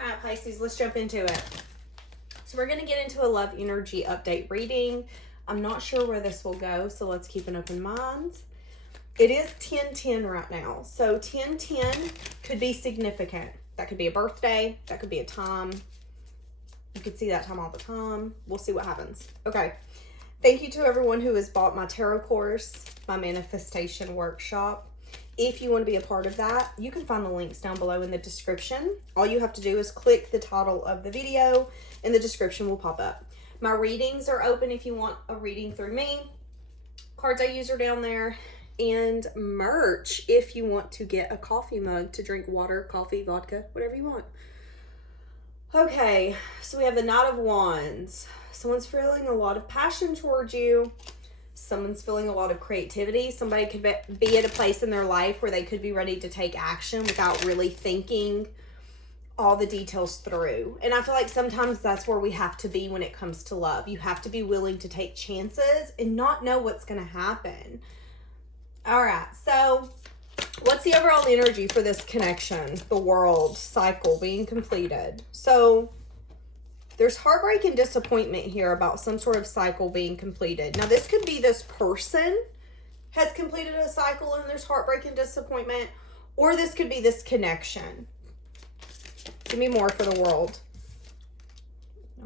All right, Pisces, let's jump into it. So we're going to get into a love energy update reading. I'm not sure where this will go, so let's keep an open mind. It is 10/10 right now. So 10/10 could be significant. That could be a birthday. That could be a time. You could see that time all the time. We'll see what happens. Okay. Thank you to everyone who has bought my tarot course, my manifestation workshop. If you want to be a part of that, you can find the links down below in the description. All you have to do is click the title of the video and the description will pop up. My readings are open if you want a reading through me. Cards I use are down there. And merch if you want to get a coffee mug to drink water, coffee, vodka, whatever you want. Okay, so we have the Knight of Wands. Someone's feeling a lot of passion towards you. Someone's feeling a lot of creativity. Somebody could be at a place in their life where they could be ready to take action without really thinking all the details through. And I feel like sometimes that's where we have to be when it comes to love. You have to be willing to take chances and not know what's going to happen. All right, so what's the overall energy for this connection? The world cycle being completed. So there's heartbreak and disappointment here about some sort of cycle being completed. Now, this could be this person has completed a cycle and there's heartbreak and disappointment, or this could be this connection. Give me more for the world.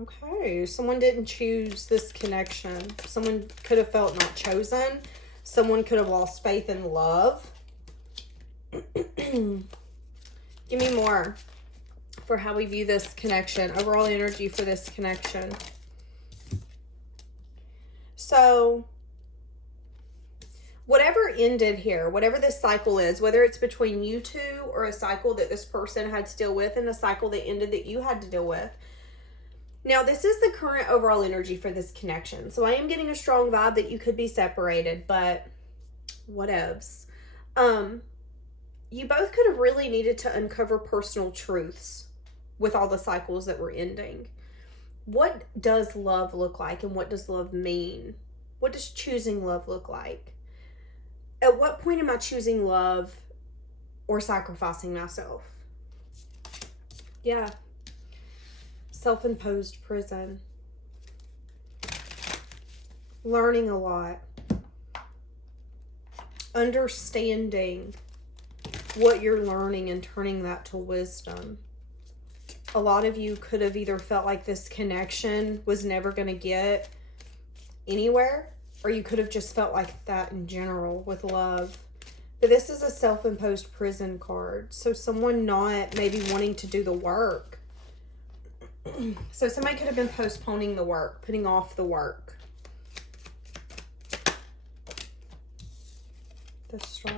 Okay, someone didn't choose this connection. Someone could have felt not chosen. Someone could have lost faith in love. Give me more for how we view this connection. Overall energy for this connection. So, whatever ended here, whatever this cycle is, whether it's between you two or a cycle that this person had to deal with and a cycle that ended that you had to deal with. Now, this is the current overall energy for this connection. So I am getting a strong vibe that you could be separated, but whatevs. You both could have really needed to uncover personal truths with all the cycles that were ending. What does love look like and what does love mean? What does choosing love look like? At what point am I choosing love or sacrificing myself? Yeah. Self-imposed prison. Learning a lot. Understanding what you're learning and turning that to wisdom. A lot of you could have either felt like this connection was never going to get anywhere, or you could have just felt like that in general with love. But this is a self-imposed prison card. So someone not maybe wanting to do the work. So somebody could have been postponing the work, putting off the work. The Star.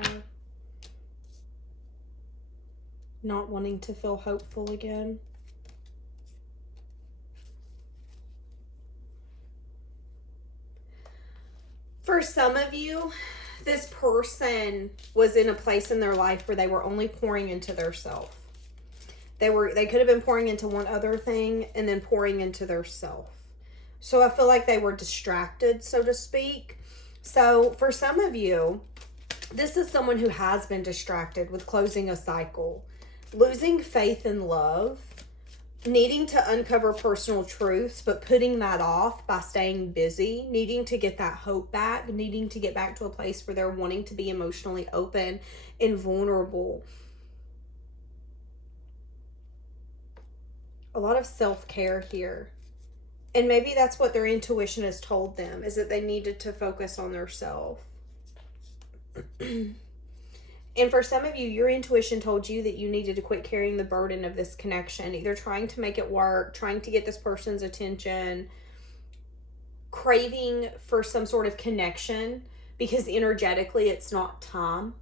Not wanting to feel hopeful again. For some of you, this person was in a place in their life where they were only pouring into their self. They could have been pouring into one other thing and then pouring into their self. So I feel like they were distracted, so to speak. So for some of you, this is someone who has been distracted with closing a cycle, losing faith in love, needing to uncover personal truths, but putting that off by staying busy, needing to get that hope back, needing to get back to a place where they're wanting to be emotionally open and vulnerable. A lot of self-care here. And maybe that's what their intuition has told them, is that they needed to focus on their self. And for some of you, your intuition told you that you needed to quit carrying the burden of this connection, either trying to make it work, trying to get this person's attention, craving for some sort of connection because energetically it's not time.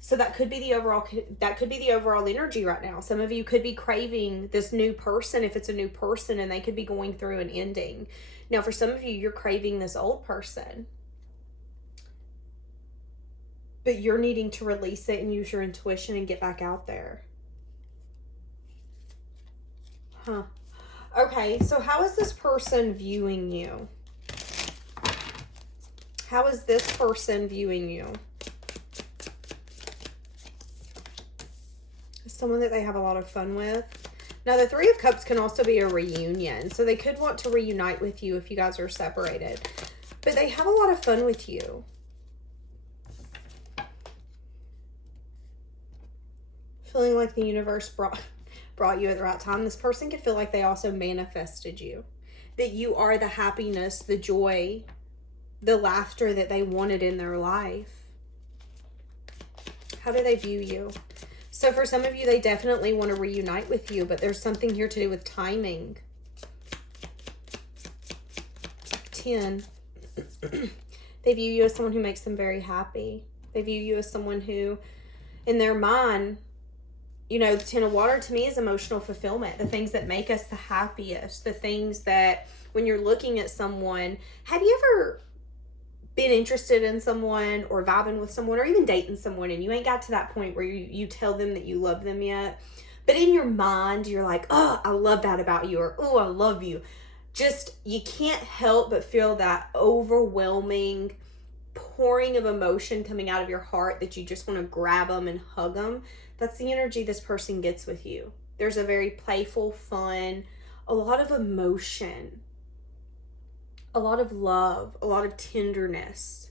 So that could be the overall energy right now. Some of you could be craving this new person if it's a new person, and they could be going through an ending. Now, for some of you, you're craving this old person, but you're needing to release it and use your intuition and get back out there. Okay, so how is this person viewing you? How is this person viewing you? Someone that they have a lot of fun with. Now, the Three of Cups can also be a reunion. So they could want to reunite with you if you guys are separated. But they have a lot of fun with you. Feeling like the universe brought you at the right time. This person could feel like they also manifested you. That you are the happiness, the joy, the laughter that they wanted in their life. How do they view you? So for some of you, they definitely want to reunite with you, but there's something here to do with timing. 10. They view you as someone who makes them very happy. They view you as someone who, in their mind, you know, the 10 of water to me is emotional fulfillment. The things that make us the happiest. The things that, when you're looking at someone, have you ever been interested in someone or vibing with someone or even dating someone and you ain't got to that point where you tell them that you love them yet, but in your mind you're like, oh, I love that about you, or oh, I love you. Just, you can't help but feel that overwhelming pouring of emotion coming out of your heart that you just want to grab them and hug them. That's the energy this person gets with you. There's a very playful, fun, a lot of emotion, a lot of love, a lot of tenderness.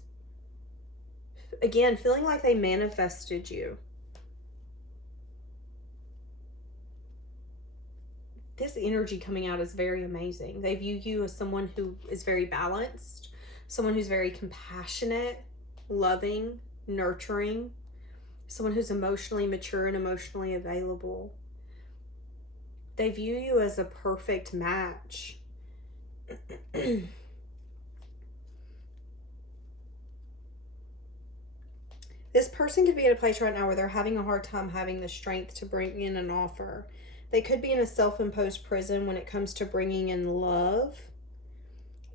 Again, feeling like they manifested you. This energy coming out is very amazing. They view you as someone who is very balanced, someone who's very compassionate, loving, nurturing, someone who's emotionally mature and emotionally available. They view you as a perfect match. This person could be at a place right now where they're having a hard time having the strength to bring in an offer. They could be in a self-imposed prison when it comes to bringing in love,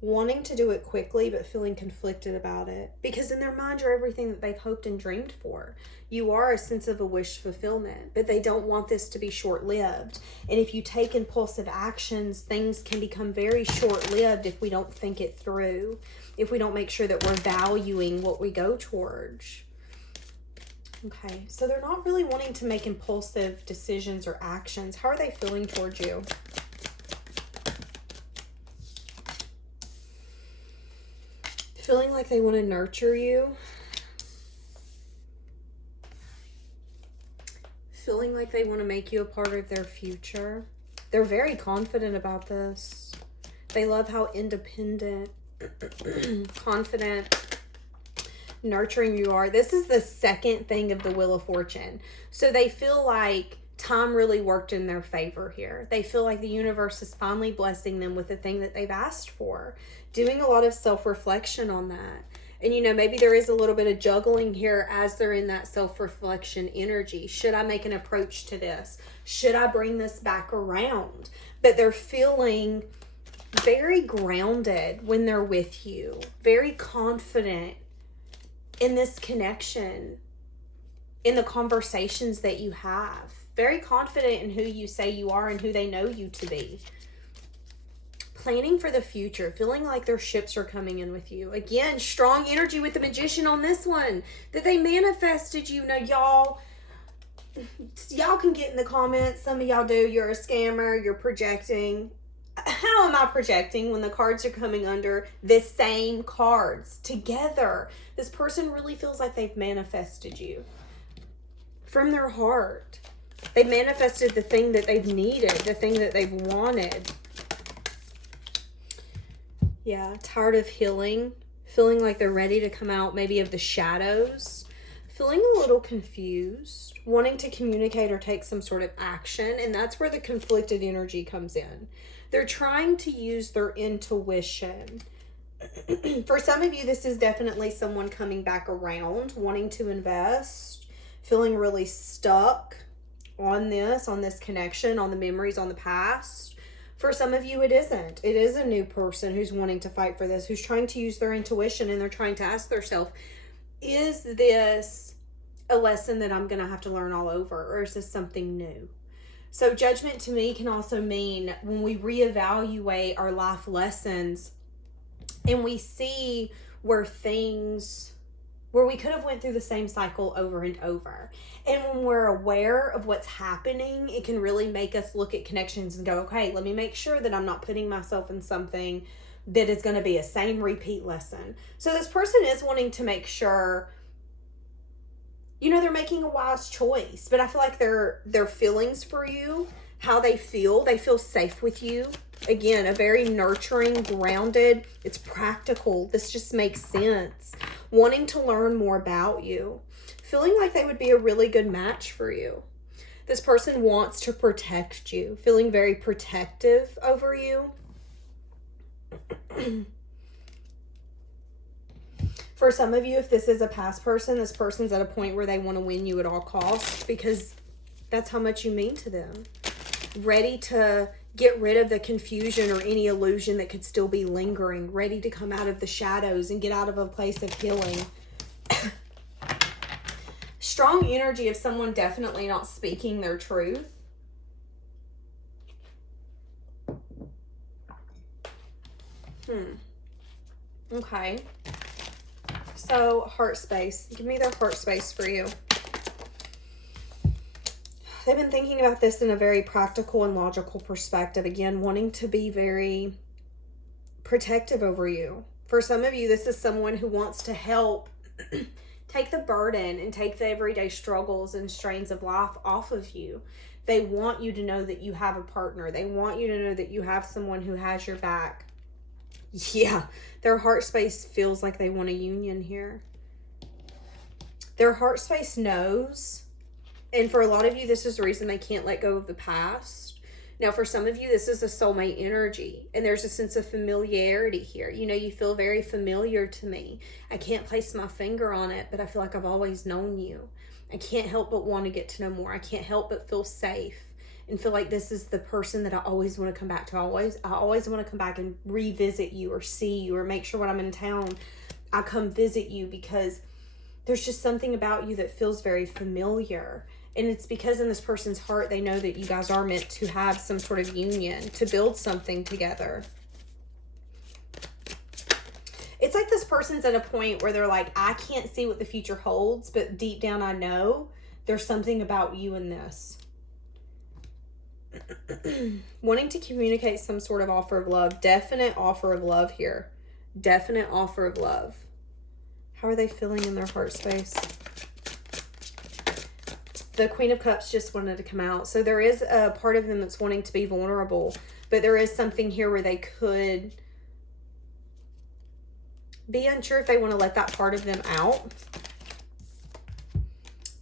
wanting to do it quickly but feeling conflicted about it. Because in their mind, you're everything that they've hoped and dreamed for. You are a sense of a wish fulfillment, but they don't want this to be short-lived. And if you take impulsive actions, things can become very short-lived if we don't think it through, if we don't make sure that we're valuing what we go towards. Okay, so they're not really wanting to make impulsive decisions or actions. How are they feeling towards you? Feeling like they want to nurture you. Feeling like they want to make you a part of their future. They're very confident about this. They love how independent, confident, nurturing you are. This is the second thing of the Wheel of Fortune. So they feel like time really worked in their favor here. They feel like the universe is finally blessing them with the thing that they've asked for. Doing a lot of self-reflection on that. And, you know, maybe there is a little bit of juggling here as they're in that self-reflection energy. Should I make an approach to this? Should I bring this back around? But they're feeling very grounded when they're with you. Very confident in this connection, in the conversations that you have. Very confident in who you say you are and who they know you to be. Planning for the future, feeling like their ships are coming in with you. Again, strong energy with the Magician on this one. That they manifested you. Now, y'all can get in the comments. Some of y'all do. You're a scammer. You're projecting. How am I projecting when the cards are coming under the same cards together? This person really feels like they've manifested you from their heart. They've manifested the thing that they've needed, the thing that they've wanted. Yeah, tired of healing, feeling like they're ready to come out maybe of the shadows, feeling a little confused, wanting to communicate or take some sort of action, and that's where the conflicted energy comes in. They're trying to use their intuition. For some of you, this is definitely someone coming back around, wanting to invest, feeling really stuck on this connection, on the memories, on the past. For some of you, it isn't. It is a new person who's wanting to fight for this, who's trying to use their intuition, and they're trying to ask themselves, is this a lesson that I'm going to have to learn all over, or is this something new? So judgment to me can also mean when we reevaluate our life lessons and we see where things where we could have went through the same cycle over and over. And when we're aware of what's happening, it can really make us look at connections and go, okay, let me make sure that I'm not putting myself in something that is going to be a same repeat lesson. So this person is wanting to make sure, you know, they're making a wise choice, but I feel like their feelings for you, how they feel safe with you. Again, a very nurturing, grounded, it's practical. This just makes sense. Wanting to learn more about you. Feeling like they would be a really good match for you. This person wants to protect you. Feeling very protective over you. For some of you, if this is a past person, this person's at a point where they want to win you at all costs because that's how much you mean to them. Ready to get rid of the confusion or any illusion that could still be lingering. Ready to come out of the shadows and get out of a place of healing. Strong energy of someone definitely not speaking their truth. Okay. So, heart space. Give me their heart space for you. They've been thinking about this in a very practical and logical perspective. Again, wanting to be very protective over you. For some of you, this is someone who wants to help take the burden and take the everyday struggles and strains of life off of you. They want you to know that you have a partner. They want you to know that you have someone who has your back. Yeah, their heart space feels like they want a union here. Their heart space knows. And for a lot of you, this is the reason they can't let go of the past. Now, for some of you, this is a soulmate energy. And there's a sense of familiarity here. You know, you feel very familiar to me. I can't place my finger on it, but I feel like I've always known you. I can't help but want to get to know more. I can't help but feel safe and feel like this is the person that I always want to come back to. I always want to come back and revisit you or see you or make sure when I'm in town, I come visit you because there's just something about you that feels very familiar. And it's because in this person's heart, they know that you guys are meant to have some sort of union, to build something together. It's like this person's at a point where they're like, I can't see what the future holds, but deep down I know there's something about you in this. Wanting to communicate some sort of offer of love. Definite offer of love here. Definite offer of love. How are they feeling in their heart space? The Queen of Cups just wanted to come out. So there is a part of them that's wanting to be vulnerable. But there is something here where they could be unsure if they want to let that part of them out.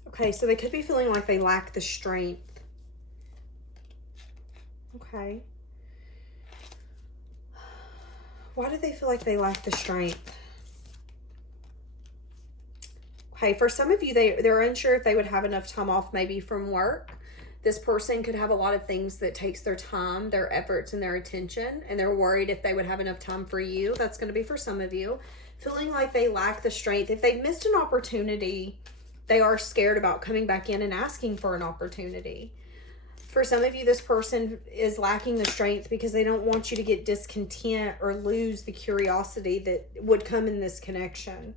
Okay, so they could be feeling like they lack the strength. Okay. Why do they feel like they lack the strength? Okay, for some of you, they're unsure if they would have enough time off maybe from work. This person could have a lot of things that takes their time, their efforts, and their attention, and they're worried if they would have enough time for you. That's going to be for some of you. Feeling like they lack the strength. If they've missed an opportunity, they are scared about coming back in and asking for an opportunity. For some of you, this person is lacking the strength because they don't want you to get discontent or lose the curiosity that would come in this connection.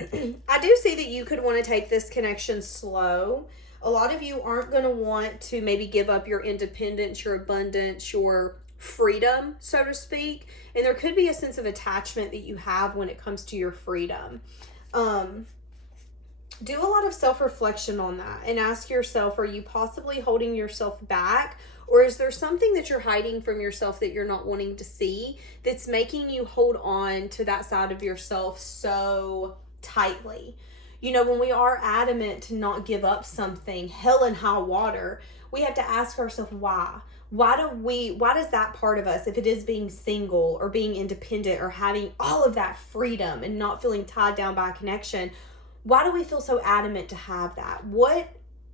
I do see that you could want to take this connection slow. A lot of you aren't going to want to maybe give up your independence, your abundance, your freedom, so to speak. And there could be a sense of attachment that you have when it comes to your freedom. Do a lot of self-reflection on that and ask yourself, are you possibly holding yourself back? Or is there something that you're hiding from yourself that you're not wanting to see that's making you hold on to that side of yourself so tightly? You know, when we are adamant to not give up something, hell and high water, we have to ask ourselves why. Why does that part of us, if it is being single or being independent or having all of that freedom and not feeling tied down by a connection, why do we feel so adamant to have that? What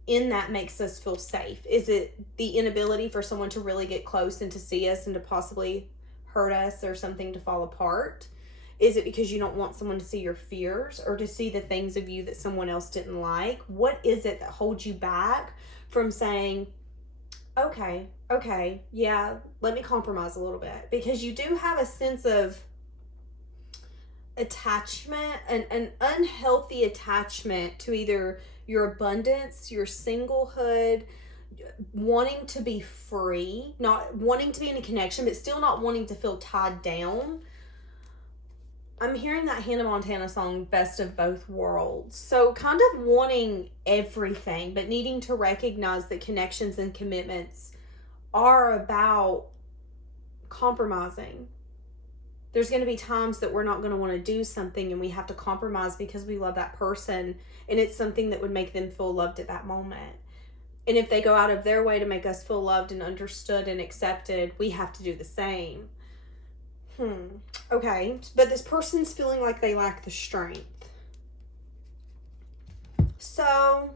in that makes us feel safe? Is it the inability for someone to really get close and to see us and to possibly hurt us or something to fall apart? Is it because you don't want someone to see your fears or to see the things of you that someone else didn't like? What is it that holds you back from saying, okay, yeah, let me compromise a little bit? Because you do have a sense of attachment, an unhealthy attachment to either your abundance, your singlehood, wanting to be free, not wanting to be in a connection, but still not wanting to feel tied down. I'm hearing that Hannah Montana song, Best of Both Worlds. So kind of wanting everything, but needing to recognize that connections and commitments are about compromising. There's going to be times that we're not going to want to do something and we have to compromise because we love that person and it's something that would make them feel loved at that moment. And if they go out of their way to make us feel loved and understood and accepted, we have to do the same. Okay, but this person's feeling like they lack the strength. So,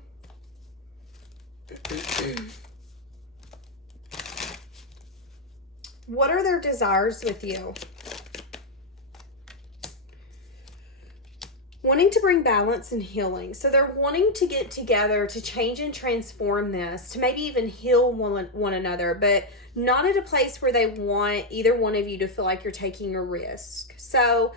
what are their desires with you? Wanting to bring balance and healing. So they're wanting to get together to change and transform this, to maybe even heal one another, but not at a place where they want either one of you to feel like you're taking a risk. So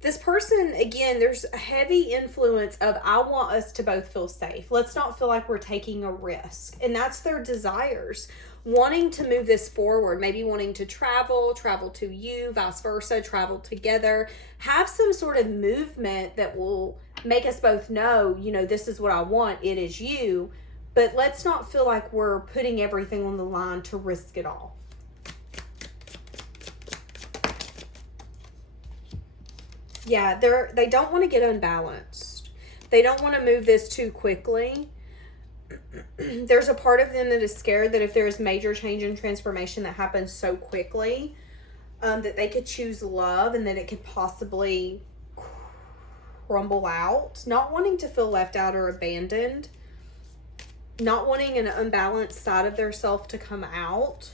this person, again, there's a heavy influence of, I want us to both feel safe. Let's not feel like we're taking a risk. And that's their desires. Wanting to move this forward, maybe wanting to travel to you, vice versa, travel together, have some sort of movement that will make us both know, this is what I want, it is you, but let's not feel like we're putting everything on the line to risk it all. Yeah, they don't want to get unbalanced. They don't want to move this too quickly. There's a part of them that is scared that if there is major change and transformation that happens so quickly, that they could choose love and that it could possibly crumble out. Not wanting to feel left out or abandoned. Not wanting an unbalanced side of their self to come out.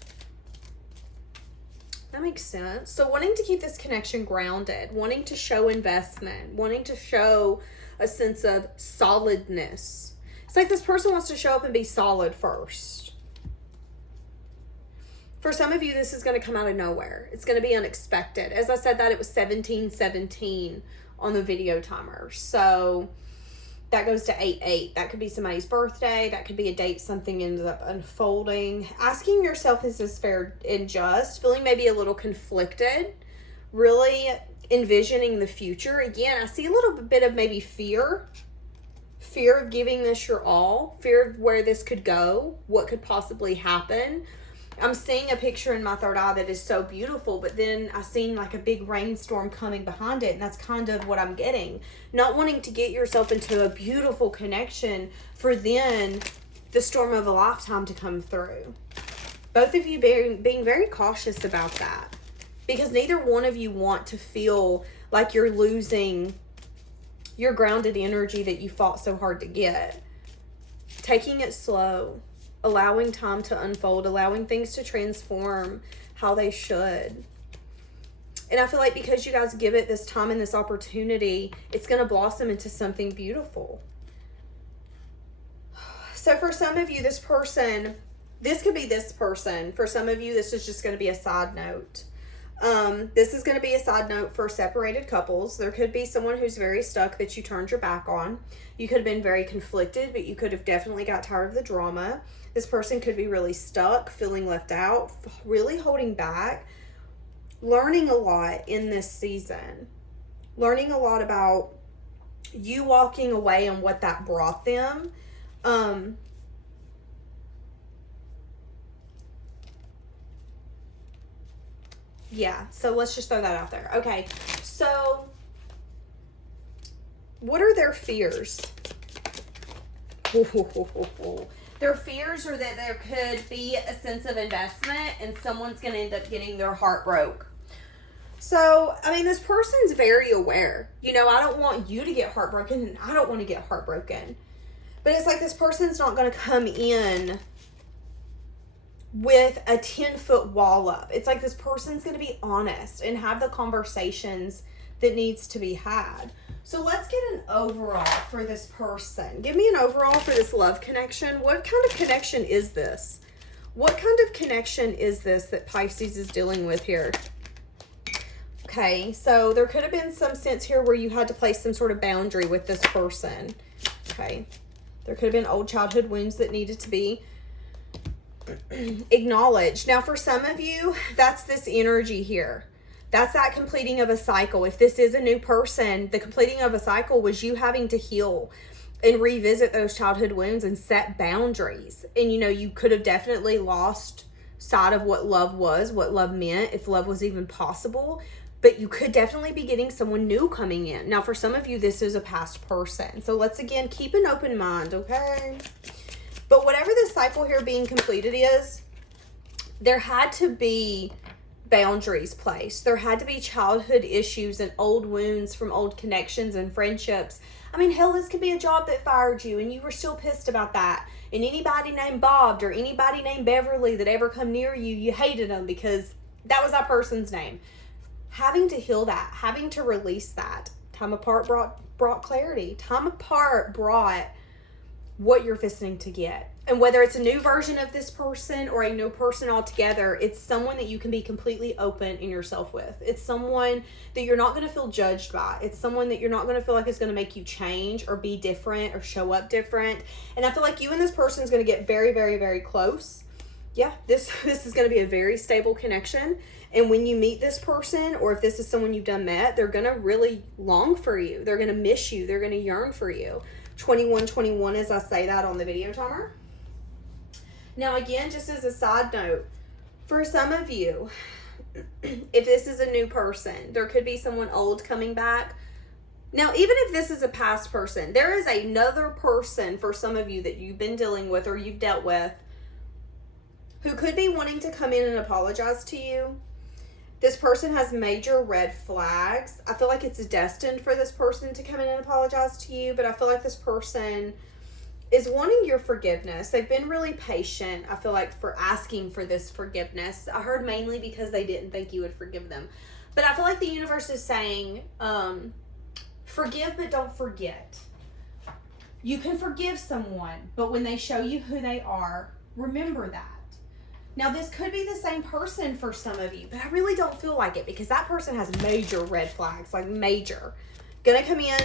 That makes sense. So wanting to keep this connection grounded. Wanting to show investment. Wanting to show a sense of solidness. It's like this person wants to show up and be solid first. For some of you, this is going to come out of nowhere. It's going to be unexpected. As I said that, it was 1717 on the video timer. So that goes to 88. That could be somebody's birthday. That could be a date something ended up unfolding. Asking yourself, is this fair and just? Feeling maybe a little conflicted. Really envisioning the future. Again, I see a little bit of maybe fear. Fear of giving this your all. Fear of where this could go. What could possibly happen. I'm seeing a picture in my third eye that is so beautiful, but then I seen like a big rainstorm coming behind it, and that's kind of what I'm getting. Not wanting to get yourself into a beautiful connection for then the storm of a lifetime to come through. Both of you being very cautious about that, because neither one of you want to feel like you're losing your grounded energy that you fought so hard to get. Taking it slow, allowing time to unfold, allowing things to transform how they should. And I feel like because you guys give it this time and this opportunity, it's going to blossom into something beautiful. So for some of you, this person, this could be this person. For some of you, this is just going to be a side note. This is going to be a side note for separated couples. There could be someone who's very stuck that you turned your back on. You could have been very conflicted, but you could have definitely got tired of the drama. This person could be really stuck, feeling left out, really holding back, learning a lot in this season. Learning a lot about you walking away and what that brought them. Yeah, so let's just throw that out there. Okay, so what are their fears? Their fears are that there could be a sense of investment and someone's going to end up getting their heart broke. So, I mean, this person's very aware. I don't want you to get heartbroken and I don't want to get heartbroken. But it's like this person's not going to come in with a 10-foot wall up. It's like this person's going to be honest and have the conversations that needs to be had. So let's get an overall for this person. Give me an overall for this love connection. What kind of connection is this? What kind of connection is this that Pisces is dealing with here? Okay, so there could have been some sense here where you had to place some sort of boundary with this person. Okay, there could have been old childhood wounds that needed to be acknowledged. Now, for some of you, that's this energy here. That's that completing of a cycle. If this is a new person, the completing of a cycle was you having to heal and revisit those childhood wounds and set boundaries. And, you know, you could have definitely lost sight of what love was, what love meant, if love was even possible. But you could definitely be getting someone new coming in. Now, for some of you, this is a past person. So let's, again, keep an open mind, okay? But whatever this cycle here being completed is, there had to be boundaries placed. There had to be childhood issues and old wounds from old connections and friendships. I mean, hell, this could be a job that fired you and you were still pissed about that. And anybody named Bob or anybody named Beverly that ever come near you, you hated them because that was that person's name. Having to heal that, having to release that. Time apart brought clarity. Time apart brought what you're fixing to get. And whether it's a new version of this person or a new person altogether, it's someone that you can be completely open in yourself with. It's someone that you're not going to feel judged by. It's someone that you're not going to feel like is going to make you change or be different or show up different. And I feel like you and this person is going to get very, very, very close. Yeah, this is going to be a very stable connection. And when you meet this person, or if this is someone you've done met, they're going to really long for you. They're going to miss you. They're going to yearn for you. 2121 as I say that on the video timer. Now, again, just as a side note, for some of you, if this is a new person, there could be someone old coming back. Now, even if this is a past person, there is another person for some of you that you've been dealing with or you've dealt with who could be wanting to come in and apologize to you. This person has major red flags. I feel like it's destined for this person to come in and apologize to you, but I feel like this person is wanting your forgiveness. They've been really patient, I feel like, for asking for this forgiveness. I heard mainly because they didn't think you would forgive them. But I feel like the universe is saying, forgive but don't forget. You can forgive someone, but when they show you who they are, remember that. Now, this could be the same person for some of you, but I really don't feel like it because that person has major red flags, like major. Gonna come in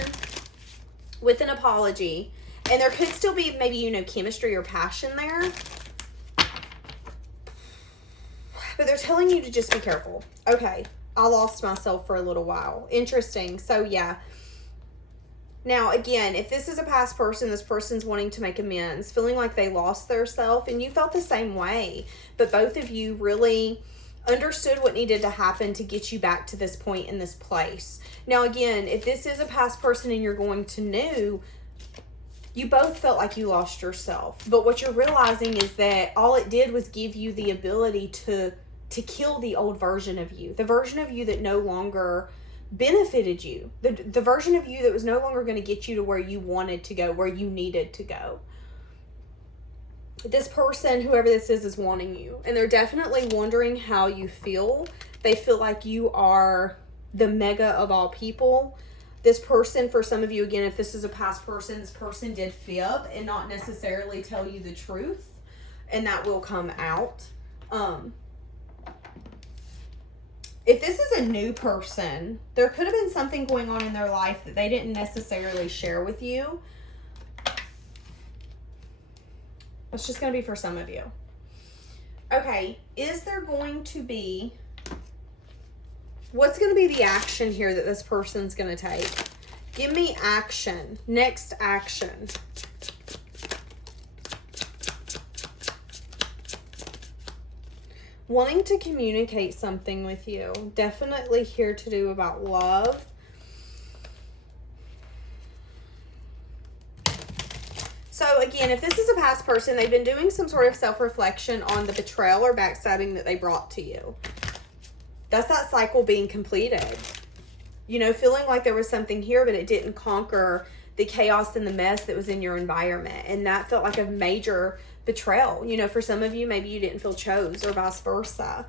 with an apology. And there could still be maybe, you know, chemistry or passion there. But they're telling you to just be careful. Okay, I lost myself for a little while. Interesting. So, yeah. Now, again, if this is a past person, this person's wanting to make amends, feeling like they lost their self, and you felt the same way. But both of you really understood what needed to happen to get you back to this point in this place. Now, again, if this is a past person and you're going to new, you both felt like you lost yourself. But what you're realizing is that all it did was give you the ability to kill the old version of you. The version of you that no longer benefited you. The version of you that was no longer going to get you to where you wanted to go, where you needed to go. This person, whoever this is wanting you. And they're definitely wondering how you feel. They feel like you are the mega of all people. This person, for some of you, again, if this is a past person, this person did fib and not necessarily tell you the truth. And that will come out. If this is a new person, there could have been something going on in their life that they didn't necessarily share with you. It's just going to be for some of you. Okay, is there going to be... What's going to be the action here that this person's going to take? Give me action. Next action. Wanting to communicate something with you. Definitely here to do about love. So again, if this is a past person, they've been doing some sort of self-reflection on the betrayal or backstabbing that they brought to you. That's that cycle being completed. You know, feeling like there was something here, but it didn't conquer the chaos and the mess that was in your environment. And that felt like a major betrayal. You know, for some of you, maybe you didn't feel chose or vice versa.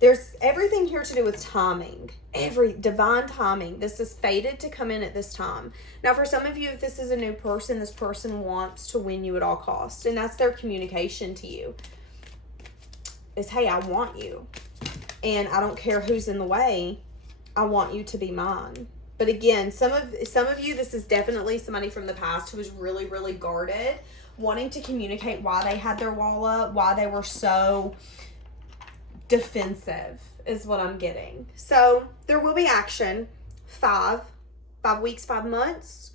There's everything here to do with timing. Divine timing. This is fated to come in at this time. Now, for some of you, if this is a new person, this person wants to win you at all costs. And that's their communication to you. Is, hey, I want you. And I don't care who's in the way. I want you to be mine. But again, some of you, this is definitely somebody from the past who was really, really guarded, wanting to communicate why they had their wall up, why they were so defensive is what I'm getting. So there will be action. 5 weeks, 5 months,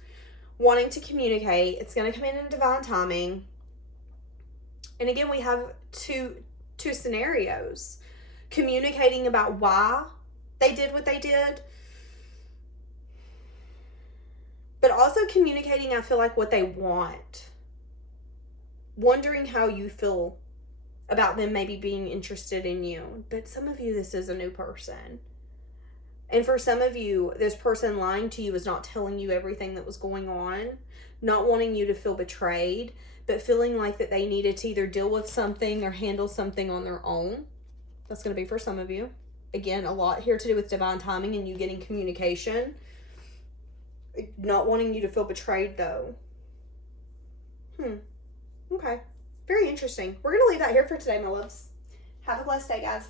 wanting to communicate. It's going to come in divine timing. And again, we have two scenarios. Communicating about why they did what they did, but also communicating, I feel like, what they want. Wondering how you feel about them maybe being interested in you. But some of you, this is a new person. And for some of you, this person lying to you is not telling you everything that was going on, not wanting you to feel betrayed, but feeling like that they needed to either deal with something or handle something on their own. That's going to be for some of you. Again, a lot here to do with divine timing and you getting communication. Not wanting you to feel betrayed, though. Okay. Very interesting. We're going to leave that here for today, my loves. Have a blessed day, guys.